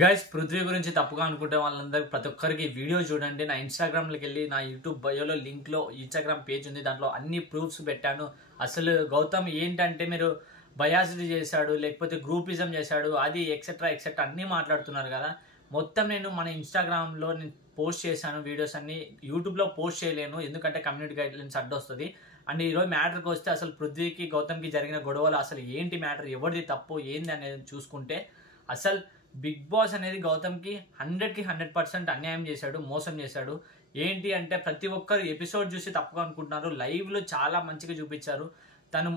Guys Prithvi గురించి తప్పుగా అనుకుంటే వాళ్ళందరూ ప్రతి ఒక్కరికి వీడియో చూడండి. నా ఇన్స్టాగ్రామ్లోకి వెళ్ళి నా యూట్యూబ్ బయోలో లింక్లో ఇన్స్టాగ్రామ్ పేజ్ ఉంది, దాంట్లో అన్ని ప్రూఫ్స్ పెట్టాను. అసలు గౌతమ్ ఏంటంటే మీరు బయాసిటీ చేశాడు, లేకపోతే గ్రూపిజం చేశాడు, అది ఎక్సెట్రా ఎక్సెట్రా అన్నీ మాట్లాడుతున్నారు కదా. మొత్తం నేను మన ఇన్స్టాగ్రామ్లో నేను పోస్ట్ చేశాను వీడియోస్ అన్ని. యూట్యూబ్లో పోస్ట్ చేయలేను ఎందుకంటే కమ్యూనిటీ గైడ్లైన్స్ అడ్డొస్తుంది. అండ్ ఈరోజు మ్యాటర్కి వస్తే అసలు పృథ్వీకి గౌతమ్కి జరిగిన గొడవలు అసలు ఏంటి మ్యాటర్, ఎవరిది తప్పు ఏంది అనేది చూసుకుంటే అసలు బిగ్ బాస్ అనేది గౌతమ్కి 100కి 100% అన్యాయం చేశాడు, మోసం చేశాడు. ఏంటి అంటే ప్రతి ఒక్కరు ఎపిసోడ్ చూసి తప్పుగా అనుకుంటున్నారు. లైవ్లో చాలా మంచిగా చూపించారు. తను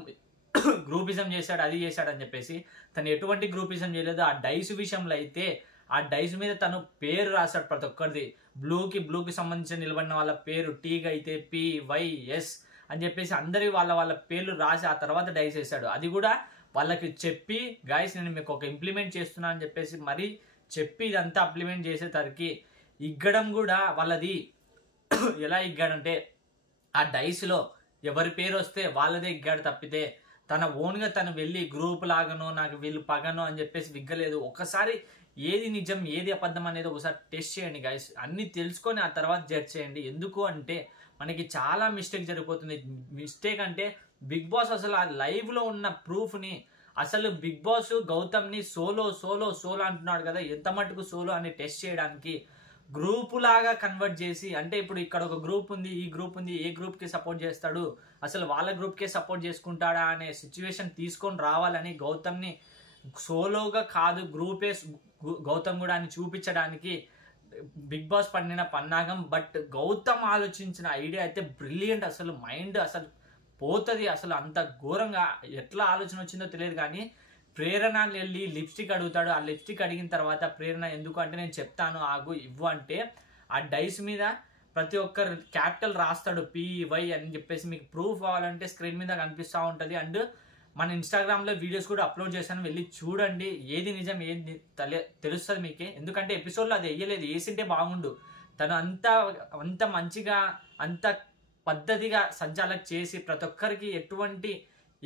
గ్రూపిజం చేశాడు, అది చేశాడు అని చెప్పేసి. తను ఎటువంటి గ్రూపిజం చేయలేదు. ఆ డైస్ విషయంలో అయితే ఆ డైస్ మీద తను పేరు రాశాడు ప్రతి ఒక్కరిది. బ్లూకి సంబంధించి నిలబడిన వాళ్ళ పేరు, టీగా అయితే PYS అని చెప్పేసి అందరి వాళ్ళ పేర్లు రాసి ఆ తర్వాత డైస్ వేశాడు. అది కూడా వాళ్ళకి చెప్పి గాయస్ నేను మీకు ఒక ఇంప్లిమెంట్ చేస్తున్నా అని చెప్పేసి మరీ చెప్పి ఇదంతా ఇంప్లిమెంట్ చేసేసరికి ఇగ్గడం కూడా వాళ్ళది ఎలా ఇగ్గాడంటే ఆ డైస్లో ఎవరి పేరు వస్తే వాళ్ళదే ఇగ్గాడు తప్పితే తన ఓన్గా తను వెళ్ళి గ్రూప్ లాగనో నాకు వీళ్ళు పగనో అని చెప్పేసి విగ్గలేదు. ఒకసారి ఏది నిజం ఏది అబద్ధం అనేది ఒకసారి టెస్ట్ చేయండి గైస్, అన్నీ తెలుసుకొని ఆ తర్వాత జడ్జ్ చేయండి. ఎందుకు అంటే మనకి చాలా మిస్టేక్ జరిగిపోతుంది. మిస్టేక్ అంటే బిగ్ బాస్ అసలు ఆ లైవ్లో ఉన్న ప్రూఫ్ని అసలు బిగ్ బాస్ గౌతమ్ని సోలో అంటున్నాడు కదా, ఎంత మటుకు సోలో అని టెస్ట్ చేయడానికి గ్రూపు లాగా కన్వర్ట్ చేసి, అంటే ఇప్పుడు ఇక్కడ ఒక గ్రూప్ ఉంది, ఈ గ్రూప్ ఉంది, ఏ గ్రూప్కి సపోర్ట్ చేస్తాడు, అసలు వాళ్ళ గ్రూప్కే సపోర్ట్ చేసుకుంటాడా అనే సిచ్యువేషన్ తీసుకొని రావాలని గౌతమ్ని సోలోగా కాదు గ్రూపే గౌతమ్ కూడా అని చూపించడానికి బిగ్ బాస్ పడిన పన్నాగం. బట్ గౌతమ్ ఆలోచించిన ఐడియా అయితే బ్రిలియంట్. అసలు మైండ్ అసలు పోతుంది. అసలు అంత ఘోరంగా ఎట్లా ఆలోచన వచ్చిందో తెలియదు. కానీ ప్రేరణ వెళ్ళి లిప్స్టిక్ అడుగుతాడు. ఆ లిప్స్టిక్ అడిగిన తర్వాత ప్రేరణ ఎందుకు అంటే నేను చెప్తాను ఆగు ఇవ్వు అంటే ఆ డైస్ మీద ప్రతి ఒక్కరు క్యాపిటల్ రాస్తాడు PY అని చెప్పేసి. మీకు ప్రూఫ్ కావాలంటే స్క్రీన్ మీద కనిపిస్తూ ఉంటుంది. అండ్ మన ఇన్స్టాగ్రామ్లో వీడియోస్ కూడా అప్లోడ్ చేశాను, వెళ్ళి చూడండి. ఏది నిజం ఏది తెలుస్తుంది మీకే. ఎందుకంటే ఎపిసోడ్లో అది వేయలేదు, వేసింటే బాగుండు. తను అంత మంచిగా అంత పద్ధతిగా సంచాలక చేసి ప్రతి ఒక్కరికి ఎటువంటి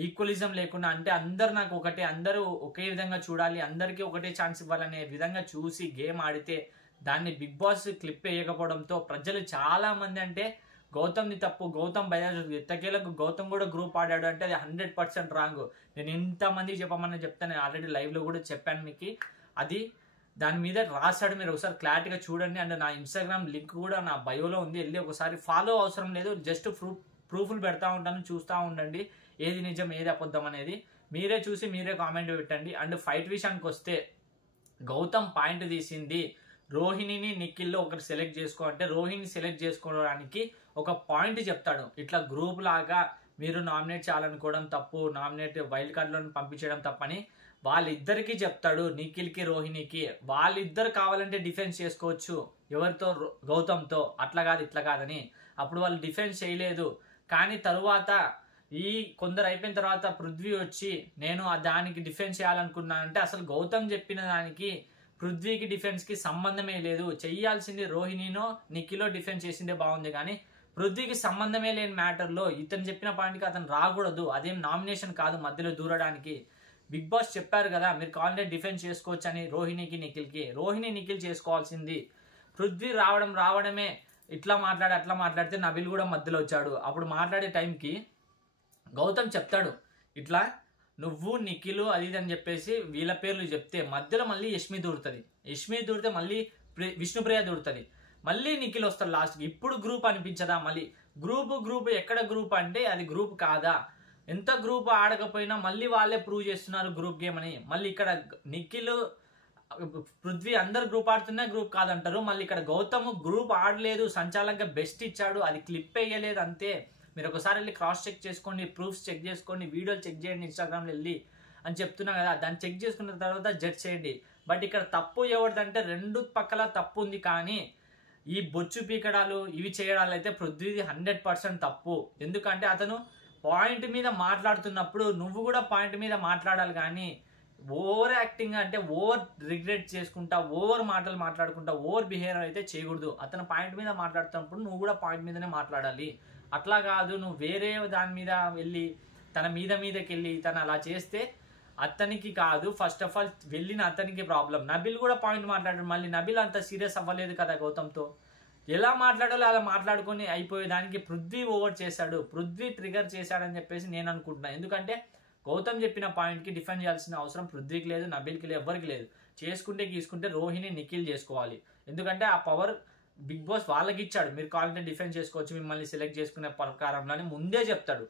ఈక్వలిజం లేకుండా, అంటే అందరు నాకు ఒకటే, అందరూ ఒకే విధంగా చూడాలి, అందరికీ ఒకటే ఛాన్స్ ఇవ్వాలనే విధంగా చూసి గేమ్ ఆడితే దాన్ని బిగ్ బాస్ క్లిప్ వేయకపోవడంతో ప్రజలు చాలా మంది అంటే గౌతమ్ని తప్పు, గౌతమ్ బయాస్, ఎట్టకేలకు గౌతమ్ కూడా గ్రూప్ ఆడాడు అంటే అది 100% రాంగ్. నేను ఇంతమందికి చెప్పమని చెప్తాను, నేను ఆల్రెడీ లైవ్లో కూడా చెప్పాను మీకు. అది దాని మీద రాశాడు, మీరు ఒకసారి క్లారిటీగా చూడండి. అండ్ నా ఇన్స్టాగ్రామ్ లింక్ కూడా నా బయోలో ఉంది, వెళ్ళి ఒకసారి ఫాలో అవసరం లేదు, జస్ట్ ప్రూఫ్లు పెడతా ఉంటాను, చూస్తూ ఉండండి ఏది నిజం ఏది అబద్ధం అనేది. మీరే చూసి మీరే కామెంట్ పెట్టండి. అండ్ ఫైట్ విషయానికి వస్తే గౌతమ్ పాయింట్ తీసింది రోహిణిని నిఖిల్లో ఒకరు సెలెక్ట్ చేసుకో అంటే రోహిణిని సెలెక్ట్ చేసుకోవడానికి ఒక పాయింట్ చెప్తాడు. ఇట్లా గ్రూప్ లాగా మీరు నామినేట్ చేయాలనుకోవడం తప్పు, నామినేట్ వైల్డ్ కార్డులో పంపించడం తప్పని వాళ్ళిద్దరికీ చెప్తాడు, నిఖిల్కి రోహిణికి. వాళ్ళిద్దరు కావాలంటే డిఫెన్స్ చేసుకోవచ్చు ఎవరితో, గౌతమ్తో, అట్లా కాదు ఇట్లా కాదని. అప్పుడు వాళ్ళు డిఫెన్స్ చేయలేదు. కానీ తరువాత ఈ కొందరు అయిపోయిన తర్వాత పృథ్వీ వచ్చి నేను దానికి డిఫెన్స్ చేయాలనుకున్నానంటే అసలు గౌతమ్ చెప్పిన దానికి పృథ్వీకి డిఫెన్స్కి సంబంధమే లేదు. చెయ్యాల్సింది రోహిణినో నిఖిలో డిఫెన్స్ చేసిందే బాగుంది, కానీ పృథ్వీకి సంబంధమే లేని మ్యాటర్లో ఇతను చెప్పిన పాయింట్కి అతను రాకూడదు. అదేం నామినేషన్ కాదు మధ్యలో దూరడానికి. బిగ్ బాస్ చెప్పారు కదా మీరు కావాలంటే డిఫెన్స్ చేసుకోవచ్చు అని రోహిణికి నిఖిల్కి. రోహిణి నిఖిల్ చేసుకోవాల్సింది. పృథ్వీ రావడమే ఇట్లా మాట్లాడి అట్లా మాట్లాడితే నబిల్ కూడా మధ్యలో వచ్చాడు. అప్పుడు మాట్లాడే టైంకి గౌతమ్ చెప్తాడు ఇట్లా నువ్వు నిఖిలు అది ఇది అని చెప్పేసి వీళ్ళ పేర్లు చెప్తే మధ్యలో మళ్ళీ యష్మి దూరితే మళ్ళీ విష్ణుప్రియ దూరుతుంది, మళ్ళీ నిఖిల్ వస్తాడు లాస్ట్కి. ఇప్పుడు గ్రూప్ అనిపించదా? మళ్ళీ గ్రూప్ ఎక్కడ గ్రూప్ అంటే అది గ్రూప్ కాదా? ఎంత గ్రూప్ ఆడకపోయినా మళ్ళీ వాళ్ళే ప్రూవ్ చేస్తున్నారు గ్రూప్ గేమ్ అని. మళ్ళీ ఇక్కడ నిఖిల్ పృథ్వీ అందరు గ్రూప్ ఆడుతున్నా గ్రూప్ కాదంటారు. మళ్ళీ ఇక్కడ గౌతమ్ గ్రూప్ ఆడలేదు, సంచాలకంగా బెస్ట్ ఇచ్చాడు, అది క్లిప్ వేయలేదు అంతే. మీరు ఒకసారి వెళ్ళి క్రాస్ చెక్ చేసుకోండి, ప్రూఫ్స్ చెక్ చేసుకోండి, వీడియోలు చెక్ చేయండి ఇన్స్టాగ్రామ్లో వెళ్ళి అని చెప్తున్నా కదా. దాన్ని చెక్ చేసుకున్న తర్వాత జడ్జ్ చేయండి. బట్ ఇక్కడ తప్పు ఎవరిదంటే రెండు పక్కల తప్పు ఉంది. కానీ ఈ బొచ్చు పీకడాలు ఇవి చేయడాలు అయితే పృథ్వీది 100% తప్పు. ఎందుకంటే అతను పాయింట్ మీద మాట్లాడుతున్నప్పుడు నువ్వు కూడా పాయింట్ మీద మాట్లాడాలి, కానీ ఓవర్ యాక్టింగ్ అంటే ఓవర్ రిగ్రెట్ చేసుకుంటా, ఓవర్ మాటలు మాట్లాడుకుంటా, ఓవర్ బిహేవియర్ అయితే చేయకూడదు. అతను పాయింట్ మీద మాట్లాడుతున్నప్పుడు నువ్వు కూడా పాయింట్ మీదనే మాట్లాడాలి. అట్లా కాదు నువ్వు వేరే దాని మీద వెళ్ళి తన మీదకి వెళ్ళి తను అలా చేస్తే అతనికి కాదు, ఫస్ట్ ఆఫ్ ఆల్ వెళ్ళిన అతనికి ప్రాబ్లం. నబిల్ కూడా పాయింట్ మాట్లాడాడు, మళ్ళీ నబిల్ అంత సీరియస్ అవ్వలేదు కదా గౌతమ్తో. ఎలా మాట్లాడాలో అలా మాట్లాడుకొని అయిపోయేదానికి పృథ్వీ ఓవర్ చేశాడు, పృథ్వీ ట్రిగర్ చేశాడని చెప్పేసి నేను అనుకుంటున్నాను. ఎందుకంటే గౌతమ్ చెప్పిన పాయింట్కి డిఫెండ్ చేయాల్సిన అవసరం పృథ్వీకి లేదు, నబిల్కి లేదు, ఎవరికి లేదు. చేసుకుంటే గీసుకుంటే రోహిణి నిఖిల్ చేసుకోవాలి. ఎందుకంటే ఆ పవర్ బిగ్ బాస్ వాళ్ళకి ఇచ్చాడు. మీరు కావాలంటే డిఫెండ్ చేసుకోవచ్చు, మిమ్మల్ని సెలెక్ట్ చేసుకునే ప్రకారంలో అని ముందే చెప్తాడు.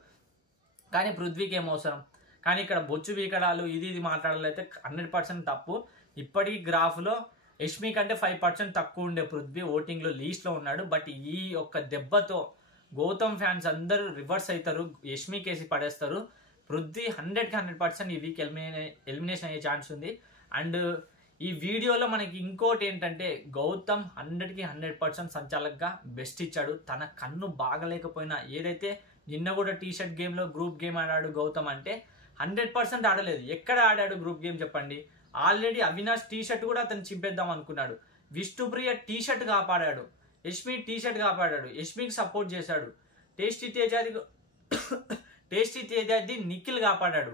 కానీ పృథ్వీకి ఏం అవసరం? కానీ ఇక్కడ బొచ్చు వీకడాలు ఇది మాట్లాడాలైతే 100% తప్పు. ఇప్పటికీ గ్రాఫ్లో యష్మి కంటే 5% తక్కువ ఉండే పృథ్వీ ఓటింగ్లో లీస్ట్లో ఉన్నాడు. బట్ ఈ ఒక్క దెబ్బతో గౌతమ్ ఫ్యాన్స్ అందరూ రివర్స్ అవుతారు, యష్మి కేసి పడేస్తారు. పృథ్వీ 100కి 100% ఈ వీక్ ఎలిమినేషన్ అయ్యే ఛాన్స్ ఉంది. అండ్ ఈ వీడియోలో మనకి ఇంకోటి ఏంటంటే గౌతమ్ 100కి 100% సంచాలకుగా బెస్ట్ ఇచ్చాడు. తన కన్ను బాగలేకపోయినా, ఏదైతే నిన్న కూడా టీషర్ట్ గేమ్లో గ్రూప్ గేమ్ ఆడాడు గౌతమ్ అంటే 100% ఆడలేదు. ఎక్కడ ఆడాడు గ్రూప్ గేమ్ చెప్పండి? ఆల్రెడీ అవినాష్ టీషర్ట్ కూడా అతను చింపేద్దాం అనుకున్నాడు. విష్ణుప్రియ టీషర్ట్ కాపాడాడు, యష్మి టీషర్ట్ కాపాడాడు, యష్మికి సపోర్ట్ చేశాడు. టేస్టీ తేజాది నిఖిల్ కాపాడాడు.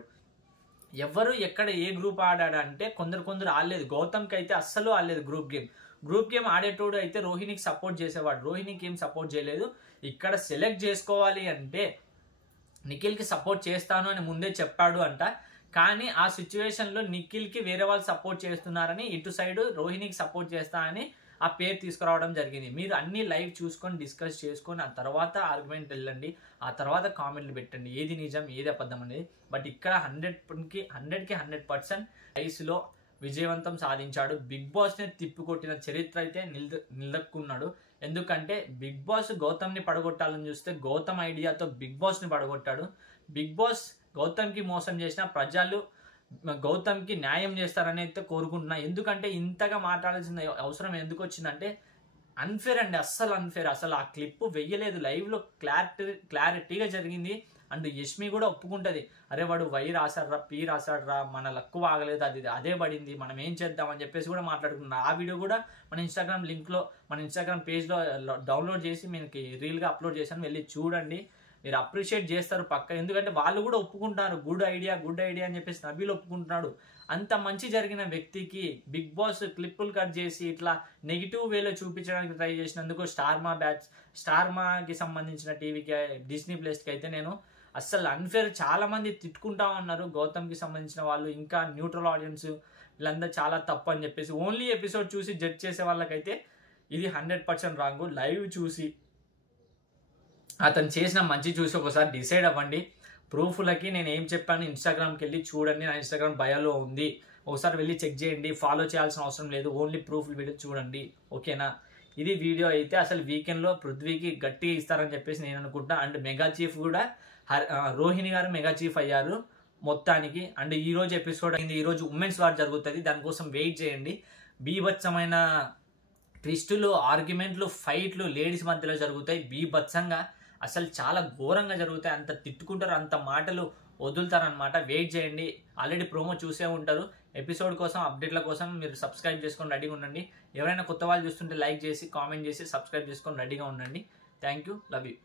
ఎవరు ఎక్కడ ఏ గ్రూప్ ఆడాడు అంటే కొందరు ఆడలేదు. గౌతమ్కి అయితే అస్సలు ఆడలేదు గ్రూప్ గేమ్ ఆడేటోడు అయితే రోహిణికి సపోర్ట్ చేసేవాడు, రోహిణికి ఏం సపోర్ట్ చేయలేదు. ఇక్కడ సెలెక్ట్ చేసుకోవాలి అంటే నిఖిల్కి సపోర్ట్ చేస్తాను అని ముందే చెప్పాడు అంట. కానీ ఆ సిచ్యువేషన్లో నిఖిల్కి వేరే వాళ్ళు సపోర్ట్ చేస్తున్నారని ఇటు సైడ్ రోహిణికి సపోర్ట్ చేస్తా అని ఆ పేరు తీసుకురావడం జరిగింది. మీరు అన్ని లైవ్ చూసుకొని డిస్కస్ చేసుకొని ఆ తర్వాత ఆర్గ్యుమెంట్ వెళ్ళండి, ఆ తర్వాత కామెంట్లు పెట్టండి ఏది నిజం ఏది అబద్ధం అనేది. బట్ ఇక్కడ 100కి 100% రైస్లో విజయవంతం సాధించాడు. బిగ్ బాస్ని తిప్పికొట్టిన చరిత్ర అయితే నిలదక్కున్నాడు. ఎందుకంటే బిగ్ బాస్ గౌతమ్ని పడగొట్టాలని చూస్తే గౌతమ్ ఐడియాతో బిగ్ బాస్ని పడగొట్టాడు. బిగ్ బాస్ గౌతమ్కి మోసం చేసిన ప్రజలు గౌతమ్కి న్యాయం చేస్తారని అయితే కోరుకుంటున్నా. ఎందుకంటే ఇంతగా మాట్లాడాల్సిన అవసరం ఎందుకు వచ్చిందంటే అన్ఫేర్ అండి, అస్సలు అన్ఫేర్. అసలు ఆ క్లిప్ వెయ్యలేదు, లైవ్లో క్లారిటీగా జరిగింది. అండ్ యష్మి కూడా ఒప్పుకుంటుంది, అరే వాడు వై రాశాడ్రా, పి రాశాడ్రా, మన లక్కు బాగలేదు, అదే పడింది, మనం ఏం చేద్దామని చెప్పేసి కూడా మాట్లాడుకున్నారు. ఆ వీడియో కూడా మన ఇన్స్టాగ్రామ్ లింక్లో, మన ఇన్స్టాగ్రామ్ పేజ్లో డౌన్లోడ్ చేసి మీకు రీల్గా అప్లోడ్ చేశాను, వెళ్ళి చూడండి. మీరు అప్రిషియేట్ చేస్తారు పక్క. ఎందుకంటే వాళ్ళు కూడా ఒప్పుకుంటారు, గుడ్ ఐడియా అని చెప్పేసి నబీల్ ఒప్పుకుంటున్నాడు. అంత మంచి జరిగిన వ్యక్తికి బిగ్ బాస్ క్లిప్పులు కట్ చేసి ఇట్లా నెగిటివ్ వేలో చూపించడానికి ట్రై చేసినందుకు స్టార్మాకి సంబంధించిన టీవీకి, డిస్నీ ప్లస్కి అయితే నేను అస్సలు అన్ఫేర్. చాలా మంది తిట్టుకుంటా ఉన్నారు గౌతమ్కి సంబంధించిన వాళ్ళు, ఇంకా న్యూట్రల్ ఆడియన్స్ వీళ్ళందరూ చాలా తప్పు అని చెప్పేసి. ఓన్లీ ఎపిసోడ్ చూసి జడ్జ్ చేసే వాళ్ళకైతే ఇది 100% రాంగ్. లైవ్ చూసి అతను చేసిన మంచి చూసి ఒకసారి డిసైడ్ అవ్వండి. ప్రూఫ్లకి నేను ఏం చెప్పాను ఇన్స్టాగ్రామ్కి వెళ్ళి చూడండి, నా ఇన్స్టాగ్రామ్ బయోలో ఉంది, ఒకసారి వెళ్ళి చెక్ చేయండి. ఫాలో చేయాల్సిన అవసరం లేదు, ఓన్లీ ప్రూఫ్లు వీడియో చూడండి, ఓకేనా? ఇది వీడియో అయితే అసలు వీకెండ్లో పృథ్వీకి గట్టిగా ఇస్తారని చెప్పేసి నేను అనుకుంటా. అండ్ మెగా చీఫ్ కూడా రోహిణి గారు మెగా చీఫ్ అయ్యారు మొత్తానికి. అండ్ ఈరోజు ఎపిసోడ్ అయింది, ఈరోజు ఉమెన్స్ వార్ జరుగుతుంది, దానికోసం వెయిట్ చేయండి. బీభత్సమైన ట్విస్టులు, ఆర్గ్యుమెంట్లు, ఫైట్లు లేడీస్ మధ్యలో జరుగుతాయి బీభత్సంగా. అసలు చాలా ఘోరంగా జరుగుతాయి, అంత తిట్టుకుంటారు, అంత మాటలు వదులుతారనమాట. వెయిట్ చేయండి, ఆల్రెడీ ప్రోమో చూసే ఉంటారు. ఎపిసోడ్ కోసం, అప్డేట్ల కోసం మీరు సబ్స్క్రైబ్ చేసుకొని రెడీగా ఉండండి. ఎవరైనా కొత్త వాళ్ళు చూస్తుంటే లైక్ చేసి, కామెంట్ చేసి, సబ్స్క్రైబ్ చేసుకొని రెడీగా ఉండండి. Thank you, love you.